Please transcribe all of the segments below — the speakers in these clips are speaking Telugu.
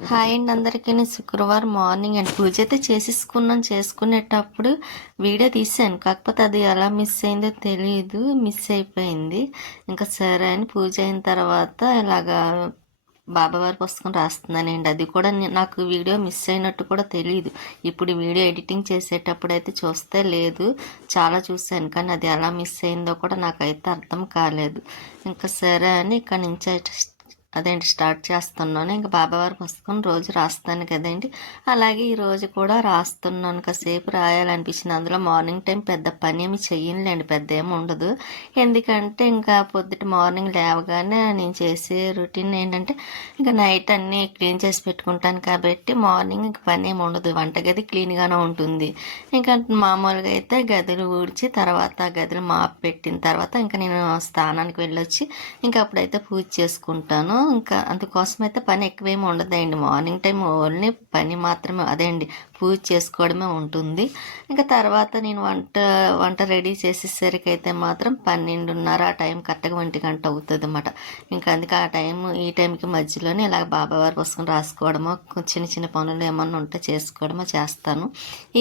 హాయ్ అండి అందరికీ. నేను శుక్రవారం మార్నింగ్ అండి పూజ అయితే చేసుకునేటప్పుడు వీడియో తీసాను. కాకపోతే అది ఎలా మిస్ అయిందో తెలియదు, మిస్ అయిపోయింది. ఇంకా సరే అని పూజ అయిన తర్వాత ఇలాగా బాబావారి పుస్తకం రాస్తున్నానండి. అది కూడా నాకు వీడియో మిస్ అయినట్టు కూడా తెలియదు. ఇప్పుడు వీడియో ఎడిటింగ్ చేసేటప్పుడు అయితే చూస్తే లేదు, చాలా చూశాను, కానీ అది ఎలా మిస్ అయిందో కూడా నాకైతే అర్థం కాలేదు. ఇంకా సరే అని ఇక్కడ నుంచి అదేంటి స్టార్ట్ చేస్తున్నాను. ఇంకా బాబావారి పుస్తకం రోజు రాస్తాను కదండి, అలాగే ఈరోజు కూడా రాస్తున్నాను. కాసేపు రాయాలనిపించింది. అందులో మార్నింగ్ టైం పెద్ద పని ఏమి చెయ్యనులేండి, పెద్ద ఏమి ఉండదు. ఎందుకంటే ఇంకా పొద్దుట మార్నింగ్ లేవగానే నేను చేసే రొటీన్ ఏంటంటే ఇంకా నైట్ అన్నీ క్లీన్ చేసి పెట్టుకుంటాను కాబట్టి మార్నింగ్ ఇంక పని ఏమి ఉండదు. వంటగది క్లీన్గానే ఉంటుంది. ఇంకా మామూలుగా అయితే గదులు ఊడ్చి తర్వాత గదులు మాపు పెట్టిన తర్వాత ఇంకా నేను స్థానానికి వెళ్ళొచ్చి ఇంకా అప్పుడైతే పూజ చేసుకుంటాను. ఇంకా అందుకోసం అయితే పని ఎక్కువేమి ఉండదండి. మార్నింగ్ టైం ఓన్లీ పని మాత్రమే, అదే అండి పూజ చేసుకోవడమే ఉంటుంది. ఇంకా తర్వాత నేను వంట రెడీ చేసేసరికి అయితే మాత్రం 12:30 ఆ టైం కరెక్ట్గా 1 గంట అవుతుంది అన్నమాట. ఇంకా అందుకే ఆ టైం ఈ టైంకి మధ్యలోనే ఇలా బాబావారి పుస్తకం రాసుకోవడమో చిన్న చిన్న పనులు ఏమన్నా ఉంటే చేసుకోవడమో చేస్తాను.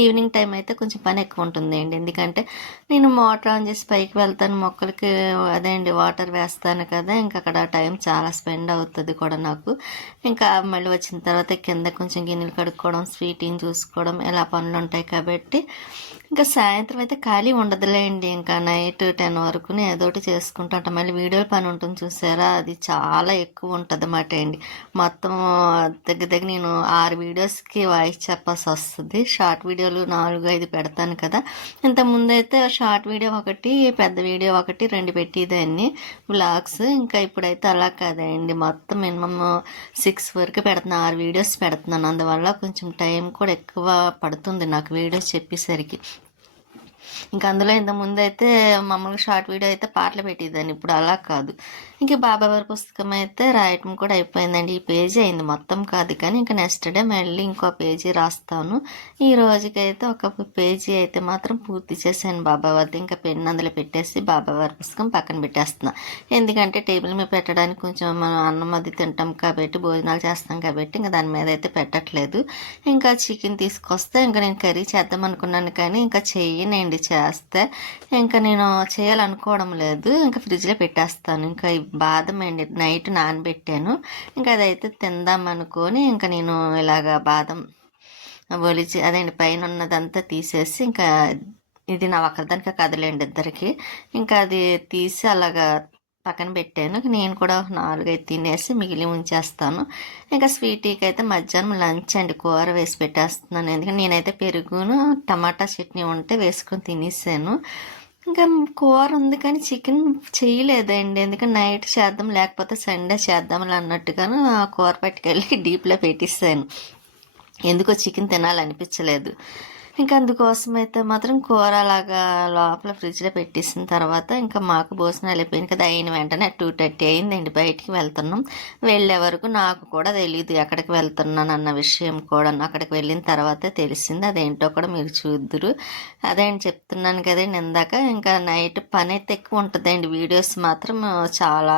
ఈవినింగ్ టైం అయితే కొంచెం పని ఎక్కువ ఉంటుంది అండి. ఎందుకంటే నేను మోటార్ ఆన్ చేసి పైకి వెళ్తాను, మొక్కలకి అదే అండి వాటర్ వేస్తాను కదా, ఇంకా అక్కడ టైం చాలా స్పెండ్ అవుతుంది కూడా నాకు. ఇంకా మళ్ళీ వచ్చిన తర్వాత కింద కొంచెం గిన్నెలు కడుక్కోవడం, స్వీటీని చూసుకోవడం, ఇలా పనులు ఉంటాయి కాబట్టి ఇంకా సాయంత్రం అయితే ఖాళీ ఉండదులేండి. ఇంకా నైట్ 10 వరకు ఏదో ఒకటి చేసుకుంటూ ఉంటాం. మళ్ళీ వీడియో పని ఉంటుంది చూసారా, అది చాలా ఎక్కువ ఉంటుంది అన్నమాట అండి. మొత్తం దగ్గర దగ్గర నేను 6 వీడియోస్కి వాయిస్ చెప్పాల్సి వస్తుంది. షార్ట్ వీడియోలు 4-5 పెడతాను కదా. ఇంతకుముందు అయితే షార్ట్ వీడియో ఒకటి, పెద్ద వీడియో ఒకటి, 2 పెట్టేదాన్ని వ్లాగ్స్. ఇంకా ఇప్పుడైతే అలా కాదండి, మొత్తం మినిమమ్ 6 వరకు పెడుతున్నాను, 6 వీడియోస్ పెడుతున్నాను. అందువల్ల కొంచెం టైం కూడా ఎక్కువ పడుతుంది నాకు వీడియోస్ చెప్పేసరికి. ఇంకా అందులో ఇంతకుముందు అయితే మామూలుగా షార్ట్ వీడియో అయితే పాటలు పెట్టేదాన్ని, ఇప్పుడు అలా కాదు. ఇంక బాబావారి పుస్తకం అయితే రాయటం కూడా అయిపోయిందండి. ఈ పేజీ అయింది, మొత్తం కాదు కానీ ఇంకా నెక్స్ట్ డే మళ్ళీ ఇంకో పేజీ రాస్తాను. ఈ రోజుకైతే ఒక పేజీ అయితే మాత్రం పూర్తి చేశాను బాబావారిది. ఇంకా పెన్ను అందులో పెట్టేసి బాబావారి పుస్తకం పక్కన పెట్టేస్తున్నా. ఎందుకంటే టేబుల్ మీద పెట్టడానికి కొంచెం మనం అన్నం అది తింటాం కాబట్టి, భోజనాలు చేస్తాం కాబట్టి ఇంకా దాని మీద అయితే పెట్టట్లేదు. ఇంకా చికెన్ తీసుకొస్తే ఇంకా నేను కర్రీ చేద్దాం అనుకున్నాను కానీ ఇంకా చెయ్యనండి. చేస్తే ఇంకా నేను చేయాలనుకోవడం లేదు, ఇంకా ఫ్రిడ్జ్లో పెట్టేస్తాను. ఇంకా బాదం అండి నైట్ నానబెట్టాను, ఇంకా అదైతే తిందాం అనుకొని ఇంకా నేను ఇలాగ బాదం ఒలిచి అదేంటి పైన ఉన్నదంతా తీసేసి, ఇంకా ఇది నా ఒక్కదానికి కదలేండి ఇద్దరికి, ఇంకా అది తీసి అలాగా పక్కన పెట్టాను. నేను కూడా 4-5 తినేసి మిగిలి ఉంచేస్తాను. ఇంకా స్వీటీకి అయితే మధ్యాహ్నం లంచ్ అండి కూర వేసి పెట్టేస్తున్నాను. ఎందుకంటే నేనైతే పెరుగును టమాటా చట్నీ ఉంటే వేసుకొని తినేసాను. ఇంకా కూర ఉంది కానీ చికెన్ చేయలేదండి, ఎందుకంటే నైట్ చేద్దాం లేకపోతే సండే చేద్దాం అన్నట్టుగాను ఆ కూర పట్టుకెళ్ళి డీప్లో పెట్టేసాను. ఎందుకో చికెన్ తినాలనిపించలేదు. ఇంకా అందుకోసం అయితే మాత్రం కూర అలాగా లోపల ఫ్రిడ్జ్లో పెట్టేసిన తర్వాత ఇంకా మాకు భోజనాలు అయిపోయింది కదా, అయిన వెంటనే 2:30 అయిందండి. బయటికి వెళ్తున్నాం. వెళ్ళే వరకు నాకు కూడా తెలియదు ఎక్కడికి వెళ్తున్నాను అన్న విషయం కూడా. అక్కడికి వెళ్ళిన తర్వాతే తెలిసింది, అదేంటో కూడా మీరు చూద్దురు. అదే అని చెప్తున్నాను కదండి ఇందాక. ఇంకా నైట్ పని అయితే ఎక్కువ ఉంటుందండి. వీడియోస్ మాత్రం చాలా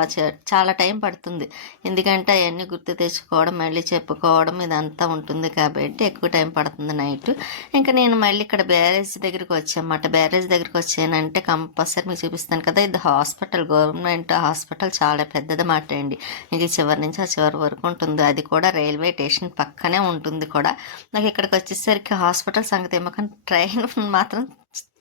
చాలా టైం పడుతుంది. ఎందుకంటే అవన్నీ గుర్తు తెచ్చుకోవడం, మళ్ళీ చెప్పుకోవడం ఇదంతా ఉంటుంది కాబట్టి ఎక్కువ టైం పడుతుంది నైట్. ఇంకా నేను మళ్ళీ ఇక్కడ బ్యారేజ్ దగ్గరికి వచ్చానమాట. బ్యారేజ్ దగ్గరికి వచ్చానంటే కంపల్సరీ మీకు చూపిస్తాను కదా, ఇది హాస్పిటల్, గవర్నమెంట్ హాస్పిటల్, చాలా పెద్దదన్నమాట అండి. ఇంక చివరి నుంచి ఆ చివరి వరకు ఉంటుంది. అది కూడా రైల్వే స్టేషన్ పక్కనే ఉంటుంది కూడా. నాకు ఇక్కడికి వచ్చేసరికి హాస్పిటల్ సంగతి ఏమో కానీ ట్రైన్ మాత్రం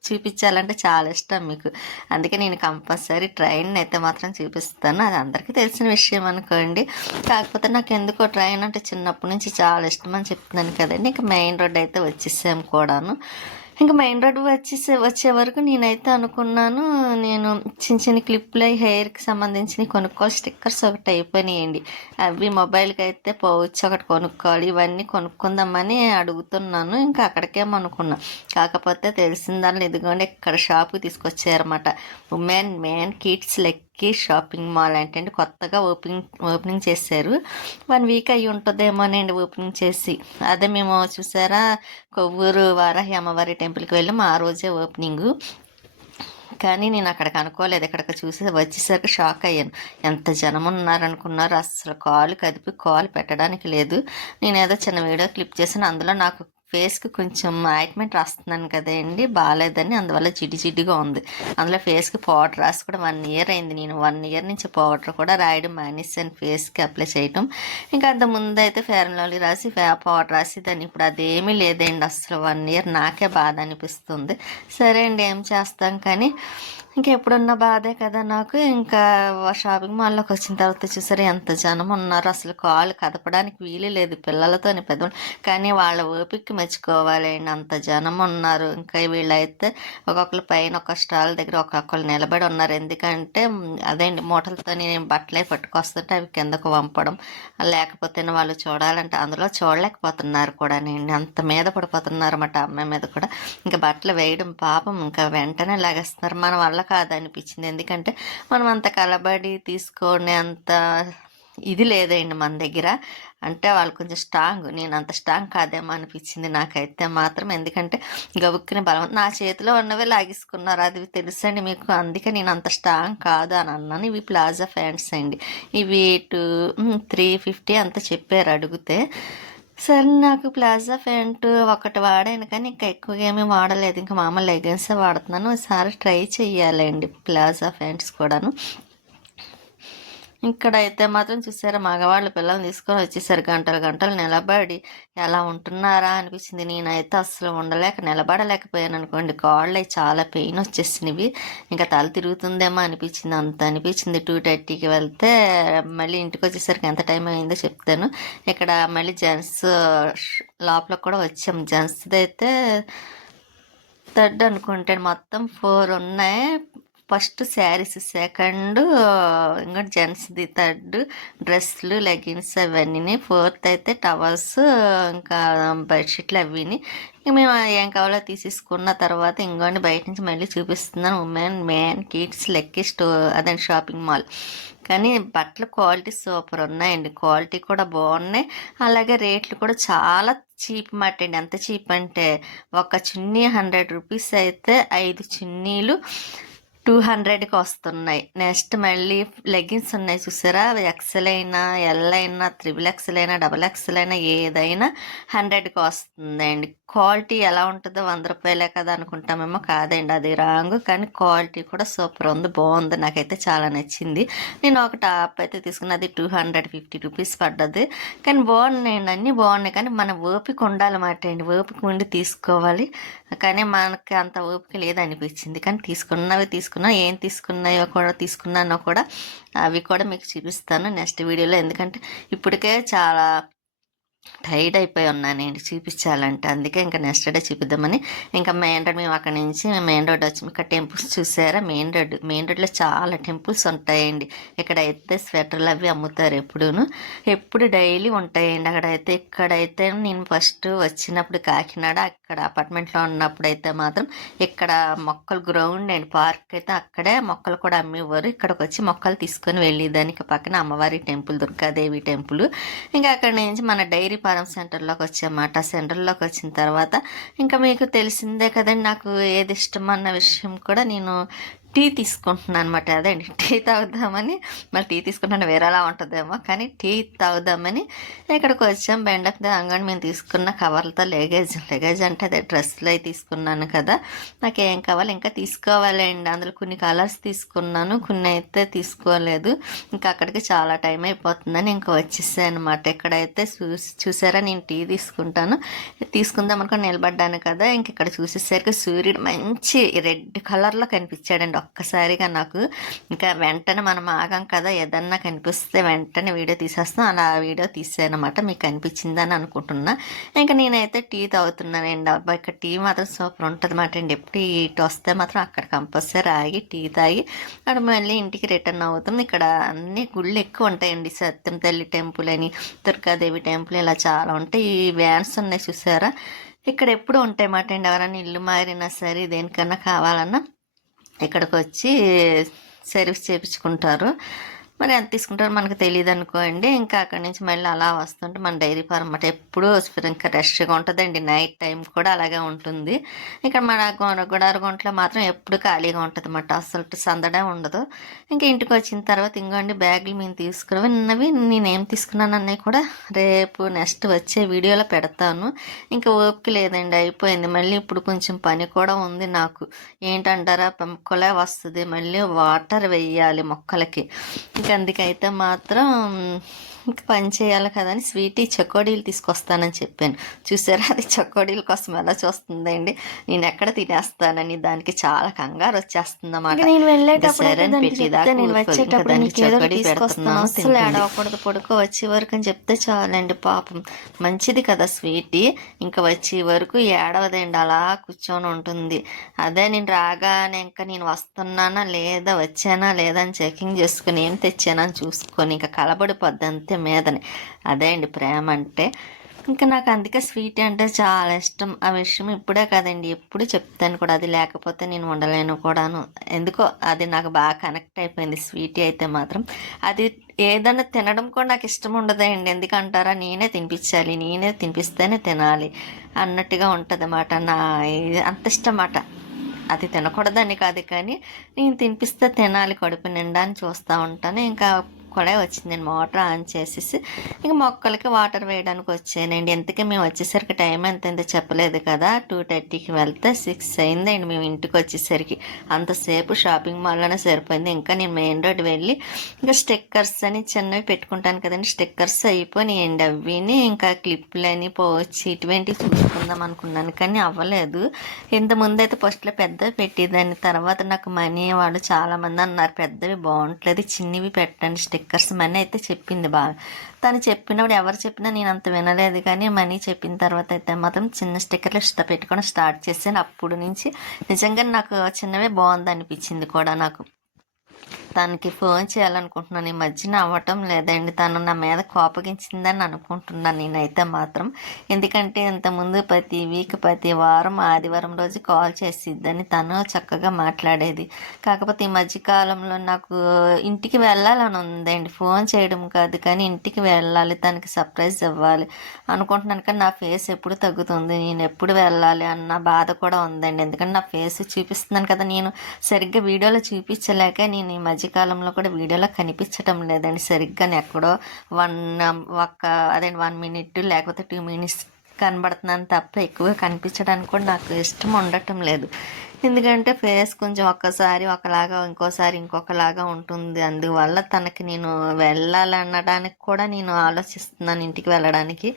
చూపించాలంటే చాలా ఇష్టం మీకు. అందుకే నేను కంపల్సరీ ట్రైన్ అయితే మాత్రం చూపిస్తాను. అది అందరికీ తెలిసిన విషయం అనుకోండి. కాకపోతే నాకు ఎందుకో ట్రైన్ అంటే చిన్నప్పటి నుంచి చాలా ఇష్టం అని చెప్తున్నాను కదండి. ఇంకా మెయిన్ రోడ్ అయితే వచ్చేసాం కూడాను. ఇంకా మెయిన్ రోడ్ వచ్చే వరకు నేనైతే అనుకున్నాను, నేను చిన్న చిన్న క్లిప్లు హెయిర్కి సంబంధించినవి కొనుక్కోవాలి. స్టిక్కర్స్ ఒకటి అయిపోయినాయండి, అవి మొబైల్కి అయితే పౌచ్ ఒకటి కొనుక్కోవాలి. ఇవన్నీ కొనుక్కుందామని అడుగుతున్నాను. ఇంకా అక్కడికేమనుకున్నా, కాకపోతే తెలిసిన దానిలో ఇదిగోండి ఇక్కడ షాప్కి తీసుకొచ్చారన్నమాట. ఉమెన్ మ్యాన్ కిడ్స్ లెక్కి షాపింగ్ మాల్ అంటే కొత్తగా ఓపెనింగ్ చేశారు. 1 వీక్ అయ్యి ఉంటుందేమోనండి ఓపెనింగ్ చేసి. అదే మేము చూసారా కొవ్వూరు వారాహి అమ్మవారి టెంపుల్కి వెళ్ళాము, ఆ రోజే ఓపెనింగు. కానీ నేను అక్కడికి అనుకోలేదు. ఇక్కడికి వచ్చేసరికి షాక్ అయ్యాను. ఎంత జనం ఉన్నారనుకున్నారు. అసలు కాలు కదిపి కాలు పెట్టడానికి లేదు. నేనేదో చిన్న వీడియో క్లిప్ చేశాను. అందులో నాకు ఫేస్కి కొంచెం ఆయింట్మెంట్ రాస్తున్నాను కదండి, బాగాలేదని, అందువల్ల జిడ్డుగా ఉంది. అందులో ఫేస్కి పౌడర్ రాసి కూడా 1 ఇయర్ అయింది. నేను 1 ఇయర్ నుంచి పౌడర్ కూడా రాయడం మానేసాను, ఫేస్కి అప్లై చేయటం. ఇంకా అంత ముందు అయితే ఫెయిర్ అండ్ లవ్లీ రాసి పౌడర్ రాసి దాన్ని, ఇప్పుడు అదేమీ లేదండి. అసలు 1 ఇయర్ నాకే బాధ అనిపిస్తుంది. సరే అండి, ఏం చేస్తాం కానీ ఇంకెప్పుడున్న బాధే కదా నాకు. ఇంకా షాపింగ్ మాల్లోకి వచ్చిన తర్వాత చూసారు ఎంత జనం ఉన్నారు. అసలు కాలు కదపడానికి వీలు లేదు పిల్లలతోని పెద్దవాళ్ళు. కానీ వాళ్ళ ఓపిక మెచ్చుకోవాలండి, అంత జనం ఉన్నారు. ఇంకా వీళ్ళైతే ఒక్కొక్కరు పైన ఒక స్టాల్ దగ్గర ఒక్కొక్కరు నిలబడి ఉన్నారు. ఎందుకంటే అదేంటి మూటలతో నేను బట్టలే పట్టుకొస్తుంటే అవి కిందకు వంపడం, లేకపోతే వాళ్ళు చూడాలంటే అందులో చూడలేకపోతున్నారు కూడా. నేను అంత మీద పడిపోతున్నారు అన్నమాట, అమ్మాయి మీద కూడా. ఇంకా బట్టలు వేయడం పాపం ఇంకా వెంటనే లాగేస్తున్నారు. మన వల్ల కాదనిపించింది. ఎందుకంటే మనం అంత కలబడి తీసుకొని అంత ఇది లేదండి మన దగ్గర. అంటే వాళ్ళు కొంచెం స్ట్రాంగ్, నేను అంత స్ట్రాంగ్ కాదేమో అనిపించింది నాకైతే మాత్రం. ఎందుకంటే గబుక్కుని బలం నా చేతిలో ఉన్నవే లాగేసుకున్నారు, అది తెలుసండి మీకు. అందుకే నేను అంత స్ట్రాంగ్ కాదు అని అన్నాను. ఇవి ప్లాజా ప్యాంట్స్ అండి. ఇవి 350 అంత చెప్పారు అడిగితే. సరే, నాకు ప్లాజా ప్యాంటు ఒకటి వాడాను కానీ ఇంకా ఎక్కువగా ఏమీ వాడలేదు. ఇంకా మామూలు లెగిన్సే వాడుతున్నాను. ఒకసారి ట్రై చెయ్యాలండి ప్లాజా ప్యాంట్స్ కూడాను. ఇక్కడైతే మాత్రం చూసారా, మగవాళ్ళు పిల్లల్ని తీసుకొని వచ్చేసారు. గంటలు నిలబడి ఎలా ఉంటున్నారా అనిపించింది. నేనైతే అసలు నిలబడలేకపోయాను అనుకోండి. కాళ్ళు చాలా పెయిన్ వచ్చేసినవి. ఇంకా తల తిరుగుతుందేమో అనిపించింది, అంత అనిపించింది. 2:30కి వెళ్తే మళ్ళీ ఇంటికి వచ్చేసరికి ఎంత టైం అయిందో చెప్తాను. ఇక్కడ మళ్ళీ జెంట్స్ లోపల కూడా వచ్చాం. జెంట్స్ది అయితే 3rd అనుకుంటే, మొత్తం 4 ఉన్నాయి. ఫస్ట్ శారీస్, సెకండ్ ఇంకా జెంట్స్ది, 3rd డ్రెస్సులు, లెగిన్స్ అవన్నీ, 4th అయితే టవల్స్, ఇంకా బెడ్షీట్లు అవిని. మేము ఏం కావాలో తీసేసుకున్న తర్వాత ఇంకోండి బయట నుంచి మళ్ళీ చూపిస్తున్నాను. ఉమెన్, మ్యాన్, కిడ్స్ లెక్కి అదే షాపింగ్ మాల్. కానీ బట్టలు క్వాలిటీ సూపర్ ఉన్నాయండి, క్వాలిటీ కూడా బాగున్నాయి. అలాగే రేట్లు కూడా చాలా చీప్ మాట అండి. ఎంత చీప్ అంటే ఒక చున్నీ 100 రూపీస్ అయితే 5 చున్నీలు 200కి వస్తున్నాయి. నెక్స్ట్ మళ్ళీ లెగిన్స్ ఉన్నాయి చూసారా, ఎక్సెల్ అయినా, ఎల్ అయినా, XXL అయినా, XXL అయినా ఏదైనా 100కి వస్తుందండి. క్వాలిటీ ఎలా ఉంటుందో 100 రూపాయలే కదా అనుకుంటామేమో, కాదండి, అది రాంగ్. కానీ క్వాలిటీ కూడా సూపర్ ఉంది, బాగుంది. నాకైతే చాలా నచ్చింది. నేను ఒక టాప్ అయితే తీసుకున్నది 250 రూపీస్ పడ్డది. కానీ బాగున్నాయండి, అన్నీ బాగున్నాయి. కానీ మన ఓపిక ఉండాలన్నమాట అండి, ఓపిక ఉండి తీసుకోవాలి. కానీ మనకి అంత ఓపిక లేదనిపించింది. కానీ తీసుకున్నా, ఏం తీసుకున్నానో కూడా అవి కూడా మీకు చూపిస్తాను నెక్స్ట్ వీడియోలో. ఎందుకంటే ఇప్పటికే చాలా టైర్డ్ అయిపోయి ఉన్నానండి చూపించాలంటే. అందుకే ఇంకా నెక్స్ట్ డే చూపిద్దామని. ఇంకా మెయిన్ రోడ్, మేము అక్కడి నుంచి మెయిన్ రోడ్ వచ్చి ఇక్కడ టెంపుల్స్ చూసారా. మెయిన్ రోడ్లో చాలా టెంపుల్స్ ఉంటాయండి. ఇక్కడైతే స్వెటర్లు అవి అమ్ముతారు ఎప్పుడు డైలీ ఉంటాయండి అక్కడైతే. ఇక్కడైతే నేను ఫస్ట్ వచ్చినప్పుడు కాకినాడ, అక్కడ అపార్ట్మెంట్లో ఉన్నప్పుడు అయితే మాత్రం ఇక్కడ మొక్కలు గ్రౌండ్ అండి, పార్క్ అయితే అక్కడే మొక్కలు కూడా అమ్మేవారు. ఇక్కడికి వచ్చి మొక్కలు తీసుకొని వెళ్ళేదానికి. పక్కన అమ్మవారి టెంపుల్, దుర్గాదేవి టెంపుల్. ఇంకా అక్కడి నుంచి మన డైరీ ఫారం సెంటర్లోకి వచ్చామాట. సెంటర్లోకి వచ్చిన తర్వాత ఇంకా మీకు తెలిసిందే కదండి, నాకు ఏది ఇష్టం అన్న విషయం కూడా. నేను టీ తీసుకుంటున్నాను అనమాట. అదేండి, టీ తాగుదామని. మళ్ళీ టీ తీసుకుంటాను వేరేలా ఉంటుందేమో, కానీ టీ తాగుదామని ఇక్కడికి వచ్చాం. బెండక్ అంగడి మేము తీసుకున్న కవర్లతో లగేజ్ అంటే అదే డ్రెస్సులు అవి తీసుకున్నాను కదా. నాకు ఏం కావాలి ఇంకా తీసుకోవాలండి. అందులో కొన్ని కలర్స్ తీసుకున్నాను, కొన్ని అయితే తీసుకోలేదు. ఇంకా అక్కడికి చాలా టైం అయిపోతుందని ఇంకా వచ్చేసాను అనమాట. ఇక్కడైతే చూసారా, నేను టీ తీసుకుందాం అనుకుని నిలబడ్డాను కదా. ఇంక ఇక్కడ చూసేసరికి సూర్యుడు మంచి రెడ్ కలర్లో కనిపించాడండి ఒక్కసారిగా నాకు. ఇంకా వెంటనే మనం ఆగం కదా, ఏదన్నా కనిపిస్తే వెంటనే వీడియో తీసేస్తాం. అలా వీడియో తీసానమాట. మీకు అనిపించిందని అనుకుంటున్నా. ఇంకా నేనైతే టీ తాగుతున్నానండి. అబ్బా, ఇక్కడ టీ మాత్రం సూపర్ ఉంటుంది అన్నమాట అండి. ఎప్పుడు ఇటు వస్తే మాత్రం అక్కడ కంపల్సరీ ఆగి టీ తాగి అక్కడ మళ్ళీ ఇంటికి రిటర్న్ అవుతాం. ఇక్కడ అన్ని గుళ్ళు ఎక్కువ ఉంటాయండి. సత్యం తల్లి టెంపుల్ అని, దుర్గాదేవి టెంపుల్, ఇలా చాలా ఉంటాయి. ఈ వ్యాన్స్ ఉన్నాయి చూసారా, ఇక్కడ ఎప్పుడు ఉంటాయి మాట అండి. ఎవరైనా ఇల్లు మారినా సరే, దేనికన్నా కావాలన్నా ఇక్కడికి వచ్చి సర్వీస్ చేయించుకుంటారు. మరి ఎంత తీసుకుంటారో మనకు తెలియదు అనుకోండి. ఇంకా అక్కడి నుంచి మళ్ళీ అలా వస్తుంటే మన డైరీ ఫార్మ్ అన్నమాట ఎప్పుడూ ఇంకా రష్గా ఉంటుందండి. నైట్ టైం కూడా అలాగే ఉంటుంది. ఇక్కడ మన గుడారగుంటలో మాత్రం ఎప్పుడు ఖాళీగా ఉంటుంది అన్నమాట. అసలు సందడే ఉండదు. ఇంకా ఇంటికి వచ్చిన తర్వాత ఇంకోండి బ్యాగులు మేము తీసుకున్నవి నేనేం తీసుకున్నాను అన్నవి కూడా రేపు నెక్స్ట్ వచ్చే వీడియోలో పెడతాను. ఇంకా ఓపిక లేదండి, అయిపోయింది. మళ్ళీ ఇప్పుడు కొంచెం పని కూడా ఉంది నాకు. ఏంటంటారా, మొక్కలే వస్తుంది, మళ్ళీ వాటర్ వేయాలి మొక్కలకి. ఇంక అందుకైతే మాత్రం ఇంక పని చేయాలి కదా అని స్వీటీ చకోడీలు తీసుకొస్తానని చెప్పాను. చూసారా, అది చకోడీల కోసం ఎలా చూస్తుందండి. నేను ఎక్కడ తినేస్తానని దానికి చాలా కంగారు వచ్చేస్తుంది అన్నమాట. నేను వెళ్ళేటప్పుడు నేను వచ్చేటప్పుడు చకోడీ పెడుతున్నాను, అసలు ఏడవకూడదు, పడుకో వచ్చే వరకు అని చెప్తే చాలండి. పాపం మంచిది కదా స్వీటీ, ఇంకా వచ్చే వరకు ఏడవదండి, అలా కూర్చొని ఉంటుంది. అదే నేను రాగానే ఇంకా నేను వస్తున్నానా లేదా, వచ్చానా లేదా అని చెకింగ్ చేసుకుని ఏం తెచ్చానా అని చూసుకొని ఇంకా కలబడిపోద్ది అంతే మీదని. అదే అండి ప్రేమ అంటే. ఇంకా నాకు అందుకే స్వీట్ అంటే చాలా ఇష్టం. ఆ విషయం ఇప్పుడే కదండి, ఎప్పుడు చెప్తాను కూడా. అది లేకపోతే నేను ఉండలేను కూడాను. ఎందుకో అది నాకు బాగా కనెక్ట్ అయిపోయింది స్వీటీ అయితే మాత్రం. అది ఏదైనా తినడం కూడా నాకు ఇష్టం ఉండదండి. ఎందుకంటారా, నేనే తినిపించాలి, నేనే తినిపిస్తేనే తినాలి అన్నట్టుగా ఉంటుంది అన్నమాట. అంత ఇష్టం అన్నమాట. అది తినకూడదని కాదు, కానీ నేను తినిపిస్తే తినాలి కడుపు నిండా అని చూస్తూ ఉంటాను. ఇంకా కూడా వచ్చింది, నేను మోటార్ ఆన్ చేసేసి ఇంకా మొక్కలకి వాటర్ వేయడానికి వచ్చానండి. ఎంతకీ మేము వచ్చేసరికి టైం ఎంత అయిందో చెప్పలేదు కదా. 2:30కి వెళ్తే 6 అయిందండి మేము ఇంటికి వచ్చేసరికి. అంతసేపు షాపింగ్ మాల్లోనే సరిపోయింది. ఇంకా నేను మెయిన్ రోడ్ వెళ్ళి ఇంకా స్టిక్కర్స్ అని చిన్నవి పెట్టుకుంటాను కదండి, స్టిక్కర్స్ అయిపోయినాయండి. అవిని ఇంకా క్లిప్లని పోవచ్చు ఇటువంటివి చూసుకుందాం అనుకున్నాను, కానీ అవ్వలేదు. ఇంతకుముందు అయితే ఫస్ట్లో పెద్దవి పెట్టేదాన్ని. తర్వాత నాకు మనీ వాళ్ళు చాలామంది అన్నారు పెద్దవి బాగుంటలేదు, చిన్నవి పెట్టండి స్టిక్కర్స్. మనీ అయితే చెప్పింది బాగా. తను చెప్పినప్పుడు ఎవరు చెప్పినా నేను అంత వినలేదు, కానీ మనీ చెప్పిన తర్వాత అయితే మాత్రం చిన్న స్టిక్కర్లు పెట్టుకోవడం స్టార్ట్ చేశాను. అప్పుడు నుంచి నిజంగా నాకు చిన్నవే బాగుంది అనిపించింది కూడా నాకు. తనకి ఫోన్ చేయాలనుకుంటున్నాను, ఈ మధ్యన అవ్వటం లేదండి. తను నా మీద కోపగించిందని అనుకుంటున్నాను నేనైతే మాత్రం. ఎందుకంటే ఇంతకుముందు ప్రతి వీక్ ప్రతి వారం ఆదివారం రోజు కాల్ చేసిద్దని తను చక్కగా మాట్లాడేది. కాకపోతే ఈ మధ్యకాలంలో నాకు ఇంటికి వెళ్ళాలని ఉందండి, ఫోన్ చేయడం కాదు కానీ ఇంటికి వెళ్ళాలి, తనకి సర్ప్రైజ్ ఇవ్వాలి అనుకుంటున్నాను. కానీ నా ఫేస్ ఎప్పుడు తగ్గుతుంది, నేను ఎప్పుడు వెళ్ళాలి అన్న బాధ కూడా ఉందండి. ఎందుకంటే నా ఫేస్ చూపిస్తున్నాను కదా, నేను సరిగ్గా వీడియోలో చూపించలేక నేను ఈ మధ్యకాలంలో కూడా వీడియోలో కనిపించటం లేదండి సరిగ్గా. ఎక్కడో అదే 1 మినిట్ లేకపోతే 2 మినిట్స్ కనబడుతున్నాను తప్ప ఎక్కువగా కనిపించడానికి కూడా నాకు ఇష్టం ఉండటం లేదు. ఎందుకంటే ఫేస్ కొంచెం ఒక్కసారి ఒకలాగా ఇంకోసారి ఇంకొకలాగా ఉంటుంది. అందువల్ల తనకి నేను వెళ్ళాలనడానికి కూడా నేను ఆలోచిస్తున్నాను ఇంటికి వెళ్ళడానికి.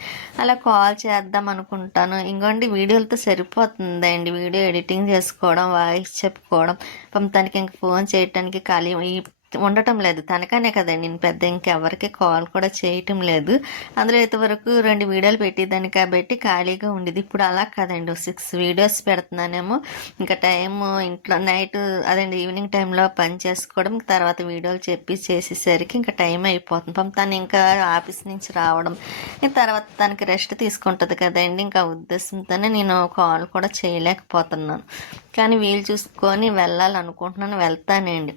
అలా కాల్ చేద్దాం అనుకుంటాను. ఇంకోండి వీడియోలతో సరిపోతుందండి, వీడియో ఎడిటింగ్ చేసుకోవడం, వాయిస్ చెప్పుకోవడం. తనకి ఇంక ఫోన్ చేయటానికి ఖాళీ ఉండటం లేదు. తనకనే కదండి, నేను పెద్ద ఇంకెవరికి కాల్ కూడా చేయటం లేదు. అందులో ఇంతవరకు 2 వీడియోలు పెట్టేదాన్ని కాబట్టి ఖాళీగా ఉండేది. ఇప్పుడు అలా కదండి, 6 వీడియోస్ పెడుతున్నానేమో. ఇంకా టైము ఇంట్లో నైట్ అదండి ఈవినింగ్ టైంలో పని చేసుకోవడం, తర్వాత వీడియోలు చేసేసరికి ఇంకా టైం అయిపోతుంది. తను ఇంకా ఆఫీస్ నుంచి రావడం, తర్వాత తనకి రెస్ట్ తీసుకుంటుంది కదండి. ఇంకా ఉద్దేశంతోనే నేను కాల్ కూడా చేయలేకపోతున్నాను. కానీ వీలు చూసుకొని వెళ్ళాలనుకుంటున్నాను, వెళ్తానండి.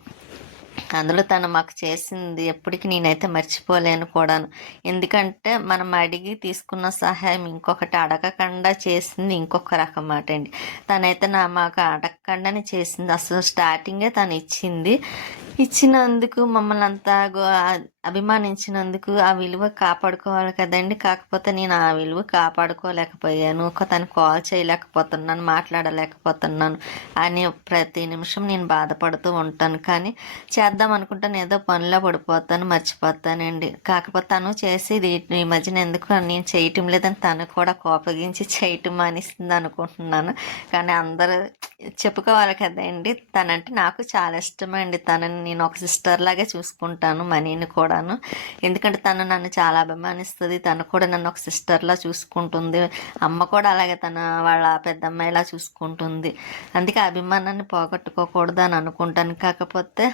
అందులో తను మాకు చేసింది ఎప్పటికీ నేనైతే మర్చిపోలేను కూడాను. ఎందుకంటే మనం అడిగి తీసుకున్న సహాయం ఇంకొకటి అడగకుండా చేసింది ఇంకొక రకం మాట అండి. తనైతే మాకు అడగకుండానే చేసింది. అసలు స్టార్టింగే తను ఇచ్చినందుకు మమ్మల్ని అంతా అభిమానించినందుకు ఆ విలువ కాపాడుకోవాలి కదండి. కాకపోతే నేను ఆ విలువ కాపాడుకోలేకపోయాను. తను కాల్ చేయలేకపోతున్నాను, మాట్లాడలేకపోతున్నాను అని ప్రతి నిమిషం నేను బాధపడుతూ ఉంటాను. కానీ చేద్దాం అనుకుంటాను, ఏదో పనిలో పడిపోతాను, మర్చిపోతానండి. కాకపోతే తను చేసేది ఈ మధ్యన ఎందుకు నేను చేయటం లేదని తను కూడా కోపగించి చేయటం మానేస్తుంది అనుకుంటున్నాను. కానీ అందరూ చెప్పుకోవాలి కదండి. తనంటే నాకు చాలా ఇష్టమండి. తనని నేను ఒక సిస్టర్ లాగే చూసుకుంటాను, మనీని కూడాను. ఎందుకంటే తను నన్ను చాలా అభిమానిస్తుంది, తను కూడా నన్ను ఒక సిస్టర్లా చూసుకుంటుంది. అమ్మ కూడా అలాగే తన వాళ్ళ పెద్దమ్మాయిలా చూసుకుంటుంది. అందుకే అభిమానాన్ని పోగొట్టుకోకూడదు అని అనుకుంటాను. కాకపోతే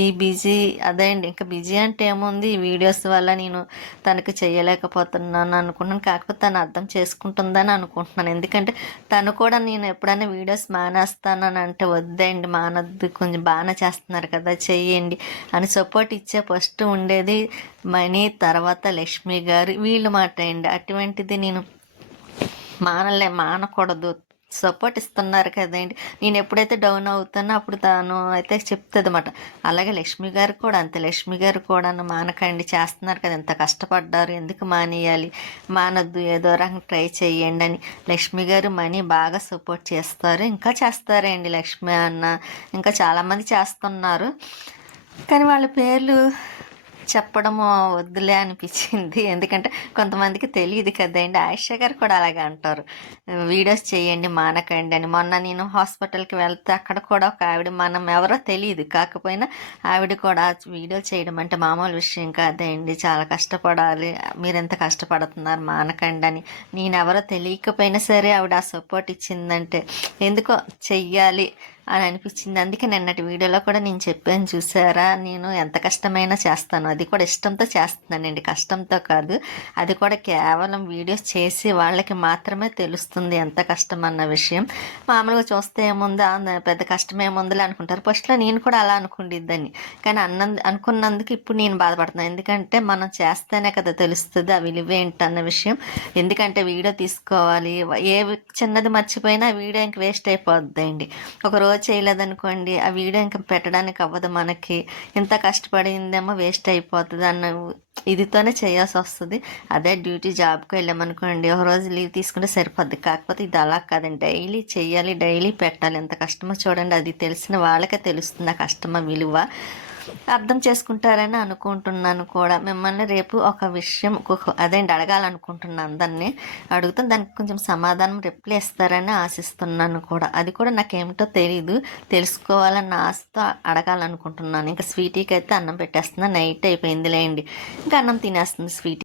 ఈ బిజీ అదే అండి, ఇంకా బిజీ అంటే ఏముంది, ఈ వీడియోస్ వల్ల నేను తనకి చేయలేకపోతున్నాను అనుకున్నాను. కాకపోతే తను అర్థం చేసుకుంటుందని అనుకుంటున్నాను. ఎందుకంటే తను కూడా నేను ఎప్పుడైనా వీడియోస్ చేస్తానని అంటే వద్దండి మానొద్దు, కొంచెం బాగానే చేస్తున్నారు కదా చెయ్యండి అని సపోర్ట్ ఇచ్చే ఫస్ట్ ఉండేది మనీ, తర్వాత లక్ష్మి గారు, వీళ్ళు మాట అండి. అటువంటిది నేను మానకూడదు, సపోర్ట్ ఇస్తున్నారు కదండి. నేను ఎప్పుడైతే డౌన్ అవుతానో అప్పుడు తాను అయితే చెప్తుంది అన్నమాట. అలాగే లక్ష్మి గారు కూడా అంతే. లక్ష్మి గారు కూడా మానకండి, చేస్తున్నారు కదా, ఎంత కష్టపడ్డారు, ఎందుకు మానేయాలి, మానొద్దు, ఏదో రకంగా ట్రై చేయండి అని లక్ష్మి గారు మనీ బాగా సపోర్ట్ చేస్తారు. ఇంకా చేస్తారండి లక్ష్మి అన్న, ఇంకా చాలామంది చేస్తున్నారు. కానీ వాళ్ళ పేర్లు చెప్పడము వద్దులే అనిపించింది, ఎందుకంటే కొంతమందికి తెలియదు కదండి. ఆయిషా గారు కూడా అలాగే అంటారు, వీడియోస్ చేయండి మానకండి అని. మొన్న నేను హాస్పిటల్కి వెళ్తే అక్కడ కూడా ఒక ఆవిడ, మనం ఎవరో తెలియదు, కాకపోయినా ఆవిడ కూడా వీడియో చేయడం అంటే మామూలు విషయం కాదండి, చాలా కష్టపడాలి, మీరు ఎంత కష్టపడుతున్నారు మానకండి అని. నేను ఎవరో తెలియకపోయినా సరే ఆవిడ ఆ సపోర్ట్ ఇచ్చిందంటే ఎందుకో చెయ్యాలి అని అనిపించింది. అందుకే నిన్నటి వీడియోలో కూడా నేను చెప్పాను చూసారా, నేను ఎంత కష్టమైనా చేస్తాను, అది కూడా ఇష్టంతో చేస్తున్నానండి, కష్టంతో కాదు. అది కూడా కేవలం వీడియోస్ చేసి వాళ్ళకి మాత్రమే తెలుస్తుంది ఎంత కష్టం అన్న విషయం. మామూలుగా చూస్తే ఏముందో పెద్ద కష్టం ఏముందిలే అనుకుంటారు. ఫస్ట్లో నేను కూడా అలా అనుకుండిద్దని, కానీ అనుకున్నందుకు ఇప్పుడు నేను బాధపడుతున్నాను. ఎందుకంటే మనం చేస్తేనే కదా తెలుస్తుంది ఆ విలువ ఏంటన్న విషయం. ఎందుకంటే వీడియో తీసుకోవాలి, ఏ చిన్నది మర్చిపోయినా వీడియో ఇంక వేస్ట్ అయిపోద్దండి. ఒక రోజు చేయలేదనుకోండి ఆ వీడియో ఇంకా పెట్టడానికి అవ్వదు, మనకి ఇంత కష్టపడిందేమో వేస్ట్ అయిపోతుంది అన్న ఇదితోనే చేయాల్సి వస్తుంది. అదే డ్యూటీ జాబ్కి వెళ్ళామనుకోండి, ఒక రోజు లీవ్ తీసుకుంటే సరిపోద్ది. కాకపోతే ఇది అలా కాదండి, డైలీ చేయాలి, డైలీ పెట్టాలి. ఎంత కష్టమో చూడండి, అది తెలిసిన వాళ్ళకే తెలుస్తుంది ఆ కష్టమ విలువ. అర్థం చేసుకుంటారని అనుకుంటున్నాను కూడా. మిమ్మల్ని రేపు ఒక విషయం అదేంటి అడగాలనుకుంటున్నాను, అందరినీ అడుగుతాను, దానికి కొంచెం సమాధానం రిప్లై ఇస్తారని ఆశిస్తున్నాను కూడా. అది కూడా నాకేమిటో తెలీదు, తెలుసుకోవాలన్న ఆశతో అడగాలనుకుంటున్నాను. ఇంకా స్వీటీకి అయితే అన్నం పెట్టేస్తున్నా, నైట్ అయిపోయింది లేండి, ఇంకా అన్నం తినేస్తుంది స్వీటీ.